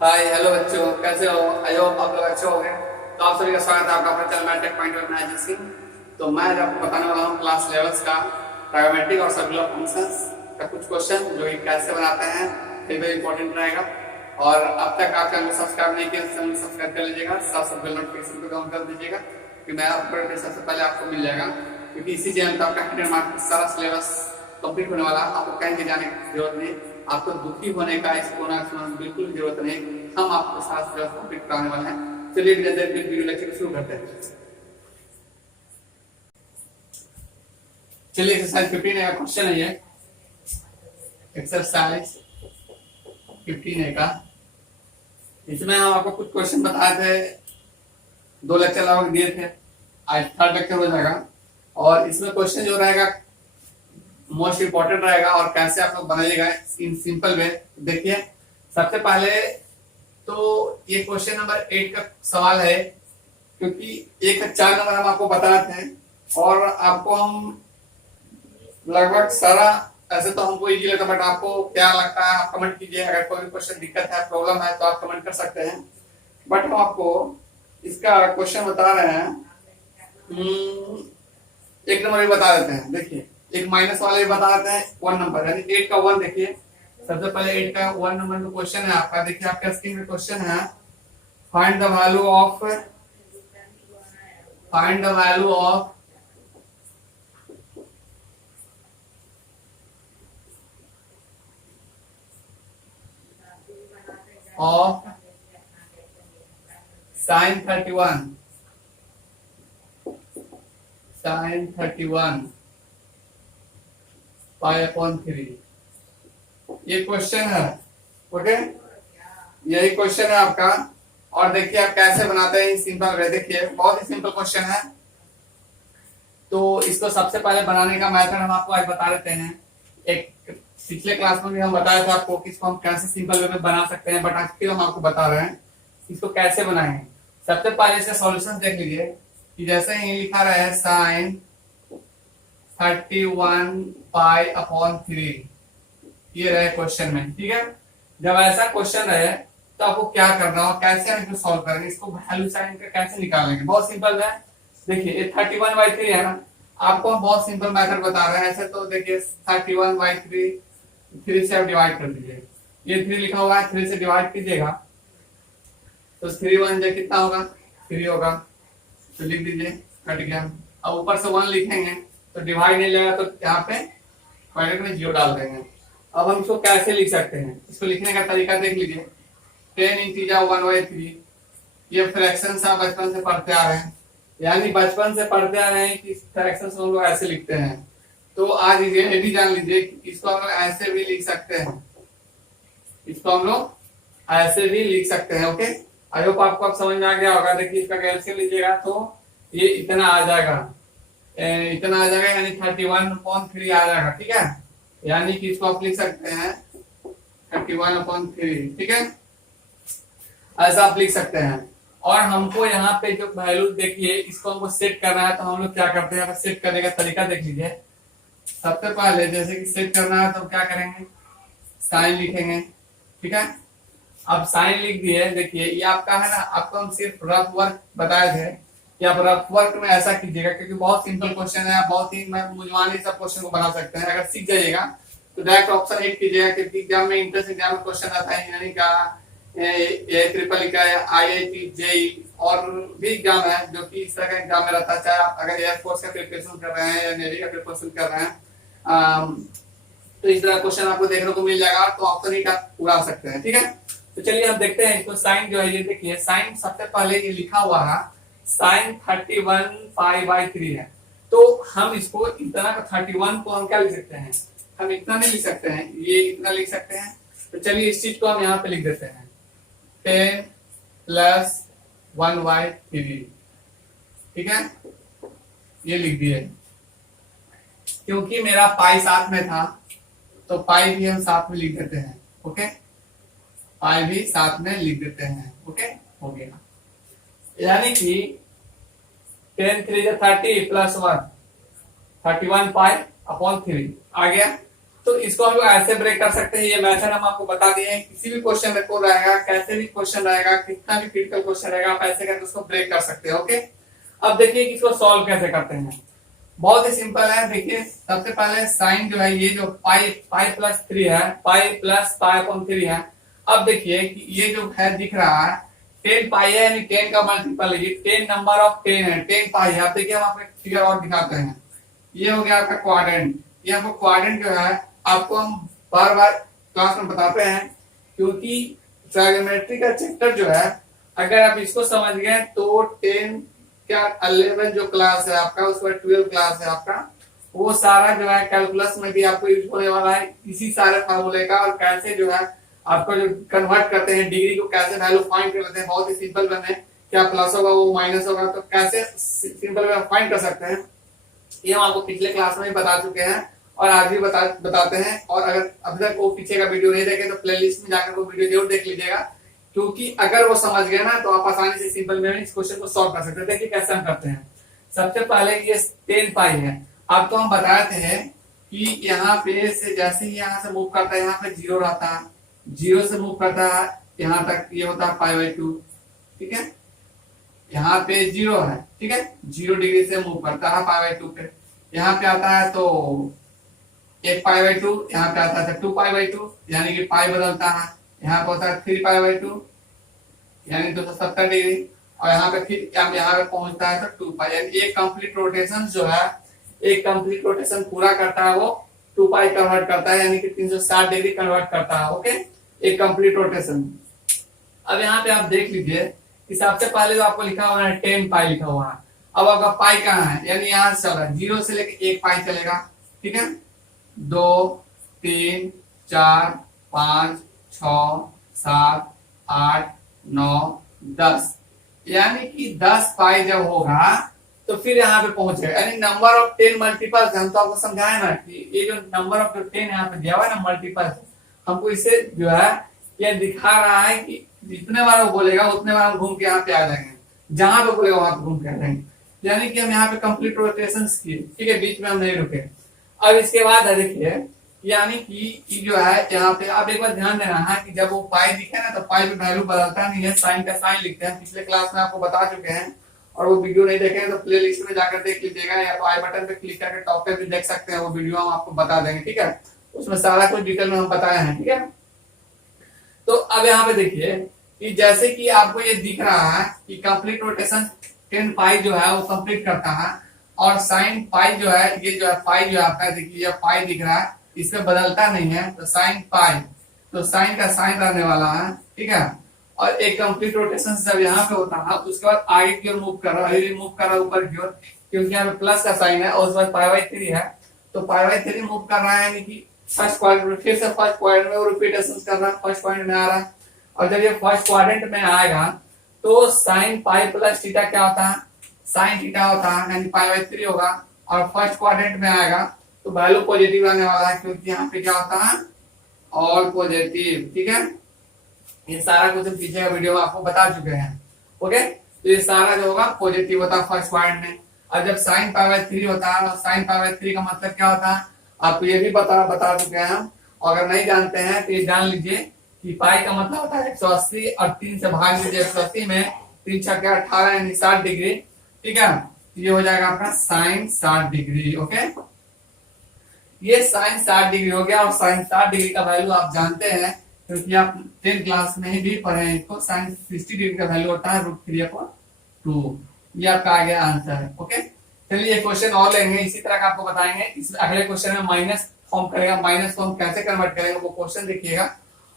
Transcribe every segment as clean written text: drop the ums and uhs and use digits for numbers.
Hi hello बच्चों, कैसे हो? आई होप आप लोग अच्छे होंगे। तो आप सभी का स्वागत है आपका अपने चैनल मैट्रिक पॉइंट में। मैं अजय सिंह। तो मैं आज आपको बताने वाला हूँ क्लास लेवल्स का ट्रायोमेट्रिक और सर्कुलर फंक्शंस का कुछ क्वेश्चन जो कि कैसे बनाते हैं, वेरी वेरी इंपॉर्टेंट रहेगा। और अब तक आप चैनल को सब्सक्राइब नहीं किया तो चैनल को सब्सक्राइब कर लीजिएगा, साथ साथ बेल नोटिफिकेशन को ऑन कर दीजिएगा कि मैं अपलोड सबसे पहले आपको मिल जाएगा। क्योंकि इसी चैनल पर आपका 100 मार्क्स का सारा सिलेबस कंप्लीट होने वाला, आपको कहीं भी जाने की जरूरत नहीं, आपको दुखी होने का, इसको होने का बिल्कुल जरूरत नहीं। हम आपके साथ सिलेबस कंप्लीट कराने वाले हैं। चलिए वीडियो लेक्चर शुरू करते हैं। चलिए एक्सरसाइज 15 का क्वेश्चन है ये। एक्सरसाइज 15 का, इसमें हम आपको कुछ क्वेश्चन बताए थे, 2 लेक्चर लगभग दिए थे, आज 3rd लेक्चर हो जाएगा। और इसमें क्वेश्चन जो रहेगा मोस्ट इंपॉर्टेंट रहेगा और कैसे आप लोग बनाइएगा इन सिंपल वे। देखिए सबसे पहले तो ये क्वेश्चन नंबर 8 का सवाल है, क्योंकि 1 का 4 नंबर हम आपको बताए थे और आपको हम लगभग सारा, ऐसे तो हमको इजी लगा, बट आपको क्या लगता है आप कमेंट कीजिए। अगर कोई भी क्वेश्चन दिक्कत है, प्रॉब्लम है तो आप कमेंट कर सकते हैं। बट हम आपको इसका क्वेश्चन बता रहे हैं। 1 नंबर भी बता देते हैं। देखिए एक माइनस वाले भी बता देते हैं 1 नंबर, यानी 8 का 1। देखिए सबसे पहले 8 का 1 नंबर में क्वेश्चन है आपका। देखिए आपके स्क्रीन में क्वेश्चन है, find the value of of sine 31 pi upon 3। ये क्वेश्चन है, ओके, यही क्वेश्चन है आपका। और देखिए आप कैसे बनाते हैं सिंपल वे। देखिए बहुत ही सिंपल क्वेश्चन है। तो इसको सबसे पहले बनाने का मेथड हम आपको आज बता देते हैं। एक पिछले क्लास में भी हम बताए थे आपको कि इसको हम कैसे सिंपल वे में बना सकते हैं, बट आज फिर हम आपको बता रहे हैं इसको कैसे बनाएं। सबसे पहले इसका सॉल्यूशन देख लीजिए कि जैसे ही लिखा रहा है साइन 31 पाई अपॉन 3, ये रहे क्वेश्चन में, ठीक है। जब ऐसा क्वेश्चन है तो आपको क्या करना हो, कैसे हम इसको सॉल्व करेंगे, इसको वैल्यू साइन का कैसे निकालेंगे, बहुत सिंपल है। देखिए ये 31/3 है ना, आपको हम बहुत सिंपल मेथड बता रहे हैं। ऐसे तो देखिए 31/3 3 से आप डिवाइड कर दीजिए। ये 3 लिखा हुआ है, 3 से डिवाइड कीजिएगा तो 3 1 जा कितना होगा, 3 होगा। तो लिख दीजिए, कट गया। अब ऊपर से 1 लिखेंगे तो डिवाइड नहीं लगेगा, तो यहाँ पे ब्रैकेट में 0 डाल देंगे। अब हम इसको कैसे लिख सकते हैं, इसको लिखने का तरीका देख लीजिए। 10 इंटीजा 1/3, ये फ्रैक्शन आप बचपन से पढ़ते आ रहे हैं, यानी बचपन से पढ़ते आ रहे हैं कि फ्रैक्शन हम लोग ऐसे लिखते हैं। तो आज ये भी जान लीजिए कि इसको हम लोग ऐसे भी लिख सकते हैं, इसको हम लोग ऐसे भी लिख सकते हैं। ओके, आई होप आपको अब समझ में आ गया होगा। देखिए इसका कैलकुलेट लीजिएगा तो ये इतना आ जाएगा, इतना आ जाएगा, यानी 31/3 आ जाएगा, ठीक है। यानी कि इसको आप लिख सकते हैं 31/3, ठीक है, ऐसा आप लिख सकते हैं। और हमको यहाँ पे जो वैल्यू देखिए इसको हमको सेट करना है, तो हम लोग क्या करते हैं, सेट करने का तरीका देख लीजिए। सबसे पहले जैसे कि सेट करना है तो क्या करेंगे, साइन लिखेंगे, ठीक है। अब साइन लिख दिए। देखिए ये आपका है ना, आपको हम सिर्फ रफ वर्क बताए थे कि आप रफ वर्क में ऐसा कीजिएगा, क्योंकि बहुत सिंपल क्वेश्चन है, बहुत ही मुझवानी सब क्वेश्चन को बना सकते हैं। अगर सीख जाइएगा तो डायरेक्ट ऑप्शन 8 कीजिएगा, क्योंकि एग्जाम में इंट्रेंस एग्जाम में क्वेश्चन आता है यानी का ट्रिपल का IIT JEE और भी एग्जाम है जो कि इस तरह का एग्जाम में रहता है। चाहे आप अगर एयरफोर्स का प्रिपरेशन कर रहे हैं या नेवी का प्रिपरेशन कर रहे हैं, तो इस तरह क्वेश्चन आपको देखने को मिल जाएगा, तो ऑप्शन 8 आप उड़ा सकते हैं, ठीक है। तो चलिए हम देखते हैं इसको। साइन जो है ये देखिए, साइन सबसे पहले ये लिखा हुआ है साइन 31 पाई/3 है। तो हम इसको इतना का 31 को हम क्या लिख सकते हैं, हम इतना नहीं लिख सकते हैं, ये इतना लिख सकते हैं। तो चलिए इस चीज को हम यहाँ पे लिख देते हैं 10 + 1/3, ठीक है, ये लिख दिए। क्योंकि मेरा पाई साथ में था तो पाई भी हम साथ में लिख देते हैं, ओके, पाई भी साथ में लिख देते हैं, ओके, हो गया। यानी कि 10 3 30 + 1 31 पाई अपॉन 3 आ गया। तो इसको हम लोग ऐसे ब्रेक कर सकते हैं। ये मेथड हम आपको बता दिए हैं। किसी भी क्वेश्चन को रहेगा, कैसे भी क्वेश्चन रहेगा, कितना भी क्रिटिकल क्वेश्चन रहेगा, आप ऐसे करके उसको ब्रेक कर सकते हैं। ओके, अब देखिए कि इसको सॉल्व कैसे करते हैं। बहुत ही सिंपल है। देखिए सबसे पहले साइन जो है, ये जो पाई प्लस 3 है, पाई प्लस पाई अपॉन 3 है। अब देखिए कि ये जो है दिख रहा है 10 पाई है, यानी 10 का मल्टीपल है। ये 10 नंबर ऑफ 10 है, 10 पाई है। अब देखिए हम आपको फिगर और दिखाते हैं। ये हो गया आपका क्वाड्रेंट। ये आपको क्वाड्रेंट जो है आपको हम बार बार क्लास में बताते हैं, क्योंकि ट्रायगोनोमेट्री का चैप्टर जो है अगर आप इसको समझ गए तो 10 क्या 11 जो क्लास है आपका, उसके बाद 12 क्लास है आपका, वो सारा जो है कैलकुलस में भी आपको यूज होने वाला है इसी सारे फार्मूले का। और कैसे जो है आपको जो कन्वर्ट करते हैं डिग्री को, कैसे वैल्यू फाइंड कर लेते हैं बहुत ही सिंपल वे में। क्या प्लस होगा वो माइनस होगा, तो कैसे सिंपल वे फाइंड कर सकते हैं, ये हम आपको पिछले क्लास में भी बता चुके हैं और आज भी बताते हैं। और अगर अभी तक वो पीछे का वीडियो नहीं देखे तो प्लेलिस्ट में जाकर वो वीडियो जरूर देख लीजिएगा, क्योंकि अगर वो समझ गए ना तो आप आसानी से सिंपल में इस क्वेश्चन को सॉल्व कर सकते हैं। देखिए कैसे हम करते हैं। सबसे पहले ये 10 पाई है। अब तो हम बताए थे कि यहाँ पे से जैसे ही यहाँ से मूव करता है यहाँ पे 0 रहता है, 0 से मूव करता है यहाँ तक, ये होता है π/2। ठीक है, यहाँ पे 0 है, ठीक है, 0 डिग्री से मूव करता है π/2 पे। यहाँ पे आता है तो 1 π/2, यहाँ पे आता है 2 π/2, यानी कि पाई बदलता है। यहाँ पे होता है 3 π/2 यानी 270 डिग्री, और यहाँ पे फिर यहाँ पे पहुंचता है तो 2 पाई, यानी एक कंप्लीट रोटेशन जो है, एक कंप्लीट रोटेशन पूरा करता है वो 2 पाई कन्वर्ट करता है, यानी कि 360 डिग्री कन्वर्ट करता है। ओके, एक कंप्लीट रोटेशन। अब यहाँ पे आप देख लीजिए कि सबसे पहले जो आपको लिखा हुआ है 10 पाई लिखा हुआ है। अब आपका पाई कहाँ है, यानी यहाँ से चल रहा है 0 से लेके 1 पाई चलेगा। ठीक है, 2 3 4 5 6 7 8 9 10, यानी कि 10 पाई जब होगा तो फिर यहाँ पे पहुंचेगा, यानी नंबर ऑफ 10 मल्टीपल्स। हम तो आपको समझाए ना कि ये जो नंबर ऑफ 10 यहाँ पे दिया हुआ है ना मल्टीपल्स, हमको इसे जो है ये दिखा रहा है कि जितने बार वो बोलेगा उतने बार हम घूम के यहाँ पे आ जाएंगे, जहां पे बोलेगा वहां पे घूम के आ जाएंगे, यानी कि हम यहाँ पे कंप्लीट रोटेशन किए। ठीक है, बीच में हम नहीं रुके। अब इसके बाद देखिए, यानी कि जो है यहाँ पे आप एक बार ध्यान देना है कि जब वो पाई दिखे ना तो पाई पे वैल्यू बदलता नहीं है, साइन का साइन लिखते हैं। पिछले क्लास में आपको बता चुके हैं, और वो वीडियो नहीं देखे तो प्ले लिस्ट में जाकर देख लीजिएगा, या तो आई बटन पे क्लिक करके टॉप पे भी देख सकते हैं, वो वीडियो हम आपको बता देंगे। ठीक है, उसमें सारा कुछ डिटेल में हम बताए हैं। ठीक है, तो अब यहाँ पे देखिए कि जैसे कि आपको ये दिख रहा है कि कंप्लीट रोटेशन 10 पाई जो है वो कंप्लीट करता है, और साइन पाई जो है, ये जो है पाई जो है आपका, देखिए ये पाई दिख रहा है, इसमें बदलता नहीं है, तो साइन पाई, तो साइन का साइन रहने वाला है। ठीक है, और एक कंप्लीट रोटेशन जब यहाँ पे होता है उसके बाद आगे की ओर मूव कर रहा है, मूव कर रहा है ऊपर की ओर, क्योंकि यहाँ पे प्लस का साइन है, और उसके बाद π/3 है, तो π/3 मूव कर रहा है, यानी कि फर्स्ट क्वाड्रेंट, फिर से फर्स्ट क्वाड्रेंट में वो रिपीटेशन कर रहा है, फर्स्ट क्वाड्रेंट में आ रहा है। और जब ये फर्स्ट क्वाड्रेंट में आएगा तो साइन पाई प्लस थीटा क्या होता है, साइन थीटा होता है, यानी π/3 होगा, और फर्स्ट क्वाड्रेंट में आएगा तो वैल्यू पॉजिटिव आने वाला है, क्योंकि यहाँ पे क्या होता है और पॉजिटिव। ठीक है, ये सारा कुछ पीछे का वीडियो में आपको बता चुके हैं। ओके, तो ये सारा जो होगा पॉजिटिव होता है फर्स्ट क्वाड्रेंट में। और जब साइन π/3 होता है, और साइन π/3 का मतलब क्या होता है आपको ये भी बता चुके हैं हम, और अगर नहीं जानते हैं तो ये जान लीजिए कि पाई का मतलब होता है 180, और 3 से भाग दीजिए 180 में, 3 × 18 यानी 60 डिग्री। ठीक है, ये हो जाएगा आपका साइन 60 डिग्री। ओके, ये साइन 60 डिग्री हो गया, और साइन 60 डिग्री का वैल्यू आप जानते हैं क्योंकि आप 10 क्लास में भी पढ़े हैं इसको। साइन 60 डिग्री का वैल्यू होता है √3/2। ये आपका आ गया आंसर। ओके, चलिए क्वेश्चन और लेंगे, इसी तरह का आपको बताएंगे। इस अगले क्वेश्चन में माइनस फॉर्म करेगा, माइनस फॉर्म कैसे कन्वर्ट करेंगे वो क्वेश्चन देखिएगा।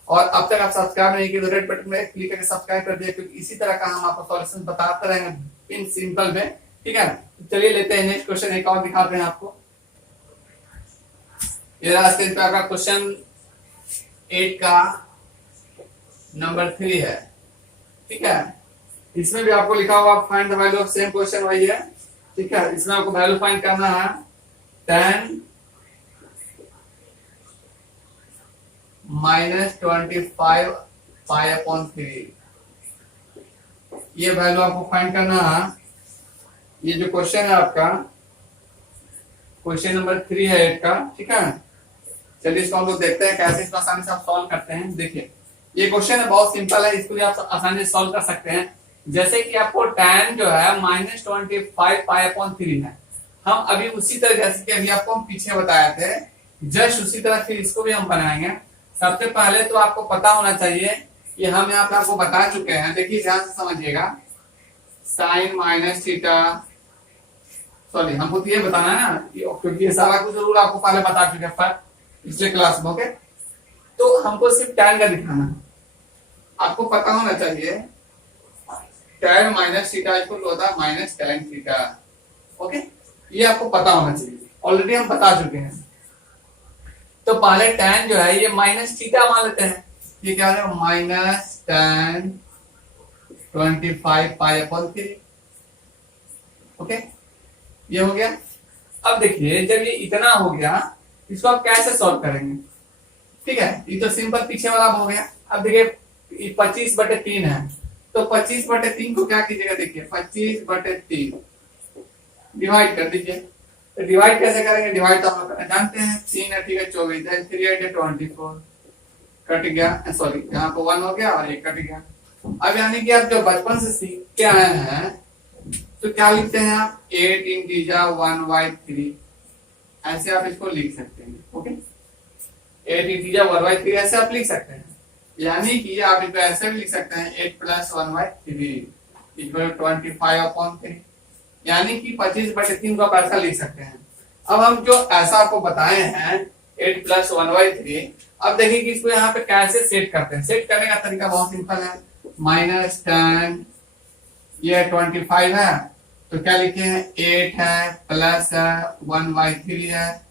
और अब तक आप सब्सक्राइब नहीं किए तो रेड बटन में क्लिक करके सब्सक्राइब कर दिया, क्योंकि इसी तरह का हम आपको सॉल्यूशन बताते रहेंगे इन सिंपल में। ठीक है, चलिए लेते हैं नेक्स्ट क्वेश्चन, एक और दिखाते हैं आपको। ये स्क्रीन पे आपका क्वेश्चन 8 का नंबर 3 है। ठीक है, इसमें भी आपको लिखा हुआ find the value of same question वही है। ठीक है, इसमें आपको वैल्यू फाइंड करना है 10 - 25 π/3। ये वैल्यू आपको फाइंड करना है। ये जो क्वेश्चन है आपका क्वेश्चन नंबर 3 है 8 का। ठीक है, चलिए इसको हम लोग देखते हैं कैसे इसको आसानी से आप सॉल्व करते हैं। देखिए ये क्वेश्चन है बहुत सिंपल है, इसको भी आप आसानी से सॉल्व कर सकते हैं। जैसे कि आपको tan जो है -25π/3 है, हम अभी उसी तरह जैसे कि अभी आपको हम पीछे बताए थे जस्ट उसी तरह फिर इसको भी हम बनाएंगे। सबसे पहले तो आपको पता होना चाहिए कि हम यहाँ पे आपको बता चुके हैं, देखिए ध्यान से समझिएगा, साइन माइनस थीटा, सॉरी हमको तो ये बताना है ना क्योंकि ये सारा कुछ रूल आपको पहले बता चुके हैं पिछले क्लास में। ओके, तो हमको सिर्फ tan का दिखाना है। आपको पता होना चाहिए tan माइनस थीटा इक्वल होता है माइनस tan थीटा। ओके, ये आपको पता होना चाहिए, ऑलरेडी हम बता चुके हैं। तो पहले tan जो है ये माइनस थीटा मान लेते हैं, ये क्या है माइनस tan 25π/3। ओके, ये हो गया। अब देखिए जब ये इतना हो गया इसको आप कैसे सॉल्व करेंगे, ठीक है, ये तो सिंपल पीछे वाला हो गया। अब देखिए 25/3 है, तो 25/3 को क्या कीजिएगा, देखिए 25/3 डिवाइड कर दीजिए। तो डिवाइड कैसे करेंगे, डिवाइड तो हम लोग जानते हैं, 3 है, ठीक है 24, 3 8 24, कट गया, सॉरी यहाँ पे 1 हो गया और ये कट गया। अब यानी कि आप जो बचपन से सीख के आए हैं तो क्या लिखते हैं आप 8 इंटीजर 1/3, ऐसे आप इसको लिख सकते हैं। ओके, 8 इंटीजर 1/3 ऐसे आप लिख सकते हैं। यानी कि आप इसको ऐसे भी लिख सकते हैं 8 + 1/3 इक्वल 25/3, यानी कि 25/3 को आप ऐसा लिख सकते हैं। अब हम जो ऐसा आपको बताए हैं 8 + 1/3, अब देखिए कि इसको यहाँ पे कैसे सेट करते हैं। सेट करने का तरीका बहुत सिंपल है, माइनस tan, ये 25 है तो क्या लिखे हैं 8 है प्लस 1/3 है,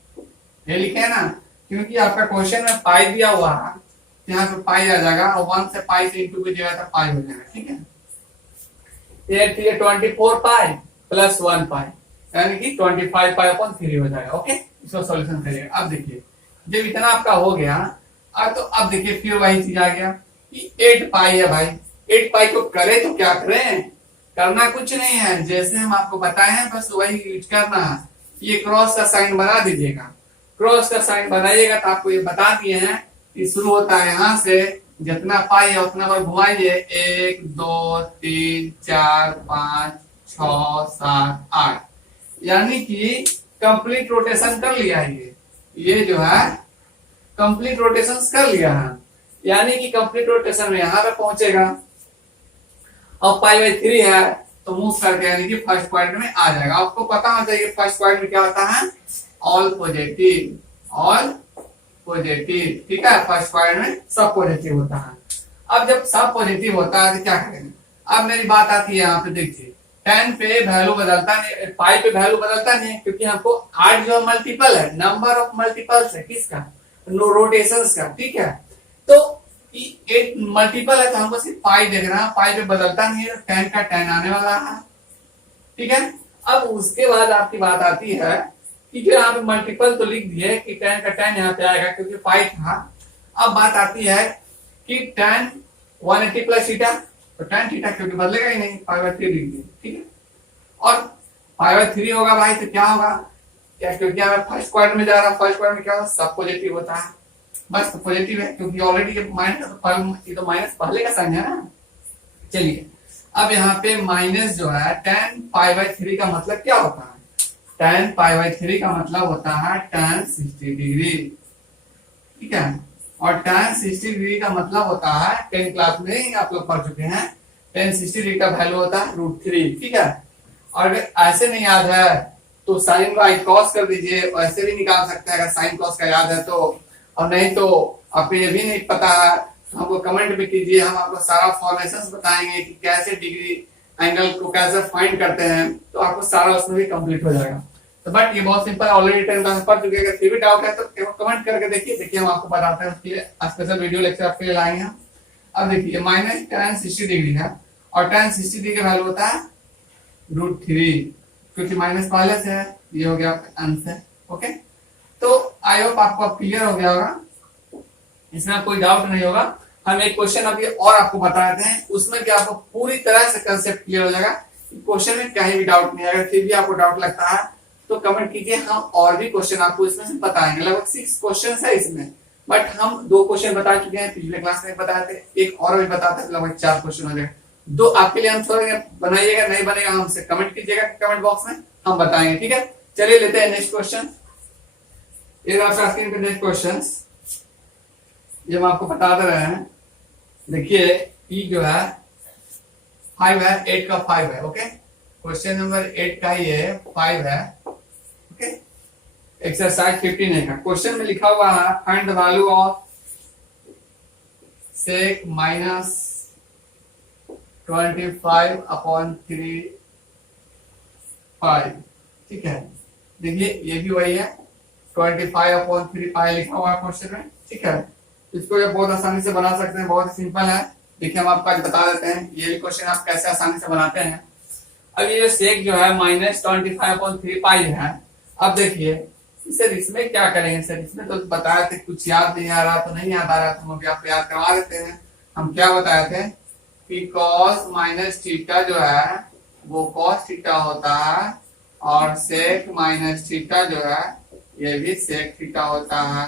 ये लिखे है ना, क्योंकि आपका क्वेश्चन में पाई दिया हुआ है, यहाँ पे पाई आ जाएगा और 1 से पाई से इंटू कीजिएगा तो पाई हो जाएगा। ठीक है, ये 24π + 1π यानी कि 25π/3 हो जाएगा। ओके, इसको सॉल्यूशन करिएगा। अब देखिए जब इतना आपका हो गया, अब देखिए फिर वही चीज आ गया कि 8π है भाई, 8π को करे तो क्या करें, करना कुछ नहीं है, जैसे हम आपको बताए हैं बस वही यूज करना है। ये क्रॉस का साइन बना दीजिएगा, क्रॉस का साइन बनाइएगा तो आपको ये बता दिए हैं कि शुरू होता है यहाँ से, जितना पाई है उतना बार घुमाइए, 1 2 3 4 5 6 7 8, यानी कि कंप्लीट रोटेशन कर लिया है। ये जो है कंप्लीट रोटेशन कर लिया है, यानी कि कंप्लीट रोटेशन में यहाँ पे पहुंचेगा। अब π/3 है तो मूव करके यानी कि फर्स्ट पॉइंट में आ जाएगा। आपको पता होना चाहिए फर्स्ट पॉइंट में क्या होता है, ऑल पॉजिटिव, ऑल पॉजिटिव, ठीक है, फर्स्ट पॉइंट में सब पॉजिटिव होता है। अब जब सब पॉजिटिव होता है तो क्या करेंगे, अब मेरी बात आती है यहाँ पे, देखिए tan पे वैल्यू बदलता नहीं, पाई पे वैल्यू बदलता नहीं है, क्योंकि हमको 8 जो मल्टीपल है, नंबर ऑफ मल्टीपल्स है किसका, रोटेशंस का। ठीक है, तो 8 मल्टीपल है तो हमको सिर्फ पाई देखना है, पाई पे बदलता नहीं है, tan का tan आने वाला है। ठीक है, अब उसके बाद आपकी बात आती है कि जो यहाँ पे मल्टीपल तो लिख दिए कि tan का tan यहाँ पे आएगा क्योंकि पाई था। अब बात आती है कि tan 180 + थीटा, तो tan थीटा क्योंकि बदलेगा ही नहीं, π/3 लिख दिए। ठीक है, और π/3 होगा भाई तो क्या होगा, क्या क्योंकि हमें फर्स्ट क्वाड्रेंट में जा रहा है, फर्स्ट क्वाड्रेंट में क्या होगा, सब पॉजिटिव होता है, बस तो पॉजिटिव है क्योंकि ऑलरेडी ये माइनस, ये तो माइनस पहले का साइन है ना। चलिए अब यहाँ पे माइनस जो है tan π/3 का मतलब क्या होता है, tan π/3 का मतलब होता है tan 60 डिग्री। ठीक है, और tan 60 डिग्री का मतलब होता है 10 क्लास में ही आप लोग पढ़ चुके हैं, tan 60 डिग्री का वैल्यू होता है √3। ठीक है, और अगर ऐसे नहीं याद है तो साइन बाई कॉस कर दीजिए, वैसे भी निकाल सकते हैं अगर साइन कॉस का याद है तो, और नहीं तो आपको ये भी नहीं पता है तो हमको कमेंट भी कीजिए, हम आपको सारा फॉर्मेशन बताएंगे कि कैसे डिग्री एंगल को कैसे फाइंड करते हैं, तो आपको सारा उसमें भी कंप्लीट हो जाएगा। तो बट ये बहुत सिंपल, ऑलरेडी 10 क्लास पढ़ चुके हैं, अगर फिर भी डाउट है तो कमेंट करके देखिए हम आपको बताते हैं, उसके लिए स्पेशल वीडियो लेक्चर आपके लिए लाए हैं। अब देखिए माइनस tan 60 डिग्री है और tan 60 डिग्री का वैल्यू होता है √3, क्योंकि माइनस पहले से है, ये हो गया आंसर। ओके, तो आई होप आपको अब क्लियर हो गया होगा, इसमें कोई डाउट नहीं होगा। हम एक क्वेश्चन अभी और आपको बता देते हैं, उसमें भी आपको पूरी तरह से कंसेप्ट क्लियर हो जाएगा, क्वेश्चन में कहीं भी डाउट नहीं है। अगर फिर भी आपको डाउट लगता है तो कमेंट कीजिए, हम और भी क्वेश्चन आपको इसमें से बताएंगे। लगभग 6 क्वेश्चन है इसमें, बट हम 2 क्वेश्चन बता चुके हैं, पिछले क्लास में बताए थे, एक और भी बताते हैं, लगभग 4 क्वेश्चन हो जाएगा। 2 आपके लिए हम छोड़ेंगे, बनाइएगा, नहीं बनेगा हमसे कमेंट कीजिएगा कमेंट बॉक्स में, हम बताएंगे, ठीक है। चलिए लेते हैं नेक्स्ट क्वेश्चन। ये आपका स्क्रीन पे नेक्स्ट क्वेश्चन, ये हम आपको बता दे रहे हैं। देखिए ई जो है 5 है, 8 का 5 है, ओके। क्वेश्चन नंबर 8 का ये 5 है, ओके। एक्सरसाइज 15 का क्वेश्चन में लिखा हुआ है find the value of sec minus 25/3 पाई, ठीक है। देखिए ये भी वही है, 25/3 पाई लिखा हुआ है क्वेश्चन में, ठीक है। इसको ये बहुत आसानी से बना सकते हैं, बहुत सिंपल है। देखिए हम आपको आज बता देते हैं ये क्वेश्चन आप कैसे आसानी से बनाते हैं। अब ये सेक जो है -25/3 पाई है। अब देखिए सर इसमें क्या करेंगे, सर इसमें तो बताए थे, कुछ याद नहीं आ रहा तो नहीं याद आ रहा, तो हम अभी आपको याद करवा देते हैं। हम क्या बताए थे कि cos माइनस थीटा जो है वो cos थीटा होता है, और सेक माइनस थीटा जो है ये भी सेक थीटा होता है।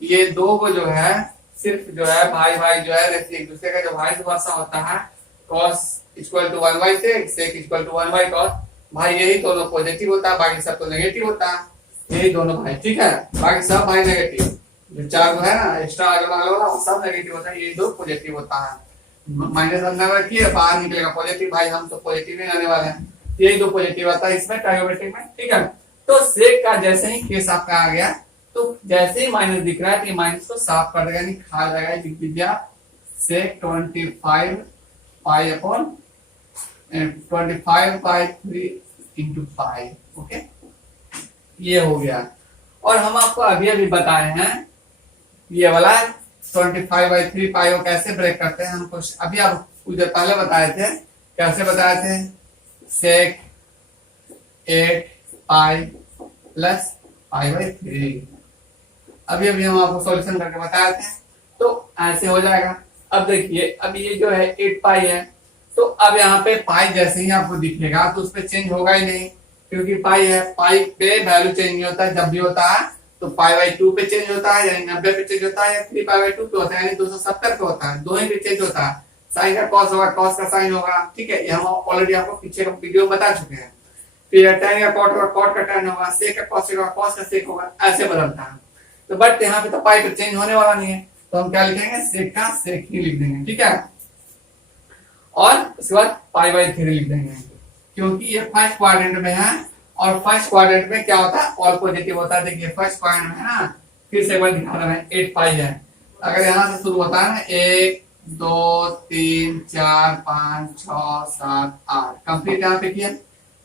ये दो को जो है सिर्फ जो है भाई भाई जो है एक दूसरे का जो भाई वर्षा होता है, cos equal to 1/sec, sec equal to 1/cos, भाई यही दोनों पॉजिटिव होता है, बाकी सब तो नेगेटिव होता है, यही दोनों भाई, ठीक है। बाकी सब भाई नेगेटिव, जो 4 है ना एक्स्ट्रा आगे वाला वो सब नेगेटिव होता है, ये दो पॉजिटिव होता है। माइनस अंदर रखिए, बाहर निकलेगा पॉजिटिव, भाई हम तो पॉजिटिव ही आने वाले हैं, यही दो पॉजिटिव आता है इसमें ट्राइगोनोमेट्रिक में, ठीक है। तो सेक का जैसे ही केस आपका आ गया, तो जैसे ही माइनस दिख रहा है तो ये माइनस को साफ कर देगा, यानी खा जाएगा, लिख दीजिए सेक 25 pi upon 25/3 into pi, okay. ये हो गया। और हम आपको अभी अभी बताए हैं ये वाला 25/3 पाई को कैसे ब्रेक करते हैं, हमको अभी आप कुछ देर पहले बताए थे, कैसे बताए थे, सेक 8 पाई प्लस पाई/3, अभी अभी हम आपको सॉल्यूशन करके बताए थे, तो ऐसे हो जाएगा। अब देखिए अब ये जो है 8 पाई है, तो अब यहाँ पे पाई जैसे ही आपको दिखेगा तो उस पर चेंज होगा ही नहीं, क्योंकि पाई है, पाई पे वैल्यू चेंज नहीं होता है, जब भी होता है तो पाई/2 पे चेंज होता है, यानी 90 पे चेंज होता है, या 3 पाई/2 पे होता है, यानी 270 पे होता है, दोनों पे चेंज होता है। साइन का कॉस होगा, कॉस का साइन होगा, ठीक है, ये हम ऑलरेडी आपको पीछे का वीडियो बता चुके हैं। फिर tan का कॉट होगा, कॉट का tan होगा, सेक का कॉस होगा, कॉस का सेक होगा, ऐसे बदलता है। तो बट यहाँ पे तो पाई पे चेंज होने वाला नहीं है, तो हम क्या लिखेंगे, सेक का सेक ही लिख देंगे, ठीक है। और उसके बाद पाई/3 लिख देंगे, क्योंकि ये फर्स्ट क्वाड्रेंट में है, और फर्स्ट क्वाड्रेंट में क्या होता है, ऑल पॉजिटिव होता है। देखिए फर्स्ट क्वाड्रेंट में है ना, फिर से एक बार दिखा रहा है 8 पाई है, अगर यहाँ से शुरू होता है ना 1 2 3 4 5 6 7 8 कंप्लीट यहाँ पे किया,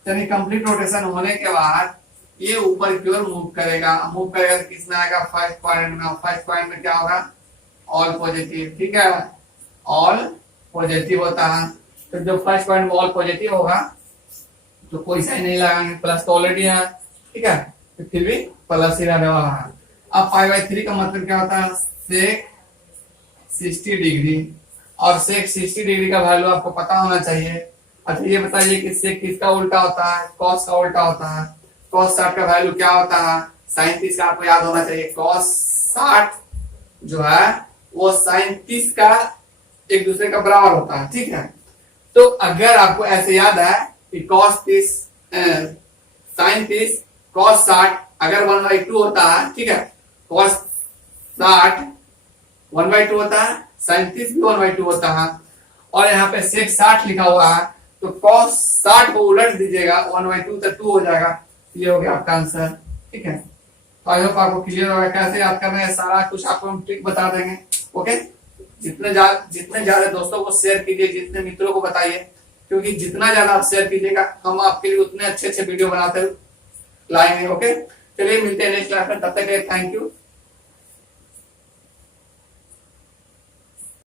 चलिए कंप्लीट रोटेशन होने के बाद ये ऊपर की ओर मूव करेगा तो किसमें आएगा, फर्स्ट क्वाड्रेंट में। फर्स्ट क्वाड्रेंट में क्या होगा, ऑल पॉजिटिव, ठीक है, ऑल पॉजिटिव होता है। तो जब फर्स्ट क्वाड्रेंट में ऑल पॉजिटिव होगा तो कोई साइन नहीं लगाएंगे, प्लस तो ऑलरेडी है, ठीक है, तो फिर भी प्लस ही रहने वाला है। अब पाई/3 का मतलब क्या होता है, सेक 60 डिग्री, और सेक 60 डिग्री का वैल्यू आपको पता होना चाहिए। अच्छा ये बताइए कि सेक किसका उल्टा होता है, कॉस का उल्टा होता है। कॉस 60 का वैल्यू क्या होता है, साइन 30 का आपको याद होना चाहिए। कॉस 60 जो है वो साइन 30 का एक दूसरे का बराबर होता है, ठीक है। तो अगर आपको ऐसे याद है कि cos 30 sin 30 cos 60 अगर 1/2 होता है, ठीक है, cos 60 1/2 होता है, sin 30 भी 1/2 होता है, और यहाँ पे sec 60 लिखा हुआ है, तो cos 60 को उलट दीजिएगा, 1/2 तो 2 हो जाएगा। ये हो गया आपका आंसर, ठीक है। तो आई होप आपको क्लियर होगा कैसे याद करना है, सारा कुछ आपको हम ट्रिक बता देंगे, ओके। जितने ज्यादा दोस्तों को शेयर कीजिए, जितने मित्रों को बताइए, क्योंकि जितना ज्यादा आप शेयर कीजिएगा हम आपके लिए उतने अच्छे अच्छे वीडियो बनाते लाएंगे, ओके। चलिए मिलते हैं नेक्स्ट क्लास में, तब तक के लिए थैंक यू।